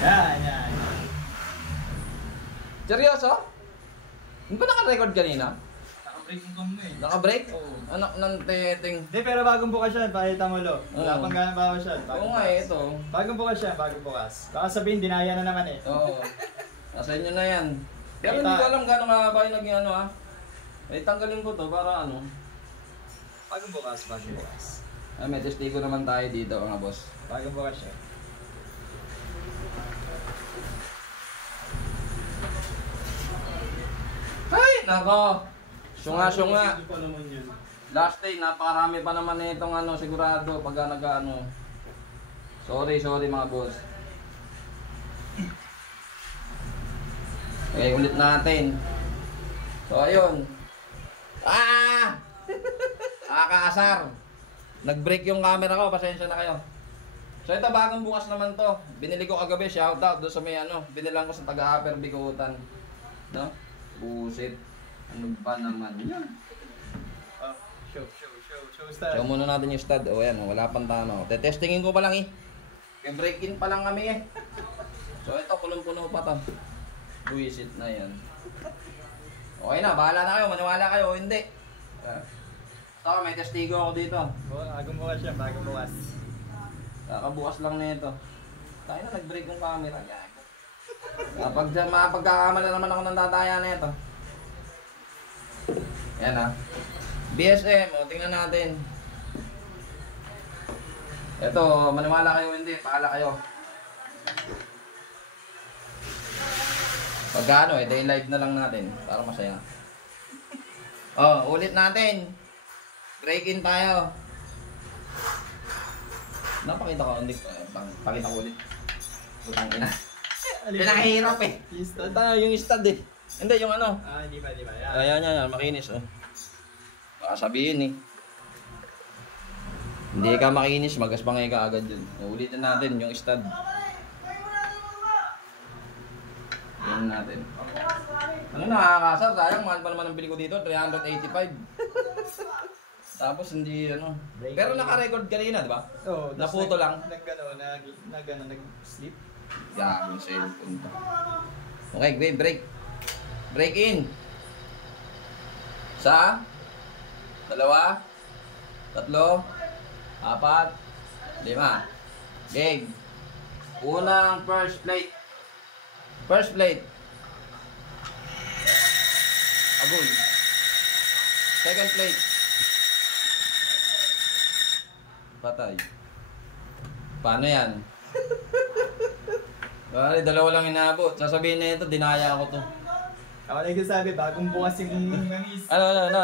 Yan. Seryoso? Hindi ba naka-record kanina? Naka-break yung cam mo eh. Naka-break? Oo. Anak ng teteng. Hindi, pero bagong bukas yan. Pakita mo, Lo. Wala pang ganang bawas yan. Oo nga eh, ito. Bagong bukas yan, bagong bukas. Baka sabihin, dinaya na naman eh. Oo. Nasa inyo na yan. Pero Kita. hindi ko alam gano'ng mahaba yung naging ano ha. Eh, tanggalin ko to para ano. Bagong bukas. Ay, may testigo naman tayo dito mga boss. Bagong bukas siya. Ay, nako. Syunga. Ano pa naman yun? Last day, napakarami pa naman itong ano, sigurado pagka nag-ano. Sorry mga boss. Okay, ulit natin. So, ayun. Nakakaasar. Nag-break yung camera ko, pasensya na kayo. So, ito bagong bukas naman to. Binili ko kagabi, shoutout doon sa may ano. Binilang ko sa taga-Upper Bikutan. No? Busit. Ano ba naman yun? Oh, show stud. Show muna natin yung stud. O yan, wala pang tama. Tetestingin ko pa lang eh. May break-in pa lang kami eh. So ito, punong-puno pa to. Buisit na yan. Okay na, bahala na kayo. Maniwala kayo o hindi. Ito, may testigo ako dito. Bagong bukas yan, bagong bukas. Kakabukas lang nito. Tayo na, nag-break yung camera. Mapagkakamala naman ako ng tataya na ito. Yan ha. BSM, o tingnan natin. Ito, maniwala kayo hindi, paala kayo. Pagkano eh, day live na lang natin para masaya. Oh, ulit natin. Break in tayo. Napakita ko ulit. Pakita ko ulit. Putang ina. Pinakahirap eh. Yung stud? Yung stud eh. Hindi, yung ano. Hindi ba. Ayan, makinis oh. Baka sabihin eh. Hindi ka makinis, magaspangay ka agad dun. Ulitin natin yung stud. Yan natin. Ano nakakasar? Sayang, mahal pa naman ang bili ko dito, 385. Tapos hindi ano. Pero naka-record kanina, di ba? Oo. Naputo lang. Nag-sleep. Gagawin sa cellphone to. Okay, break. Break in. Sa 2, 3, 4, 5. Gig. Unang first plate. Agul. Second plate. Patay. Paano yan? Bali, dalawa lang inaabot. Sasabihin na ito, dinaya ako to. Ako na yung sabi, bagong bukas yung langis. Ano?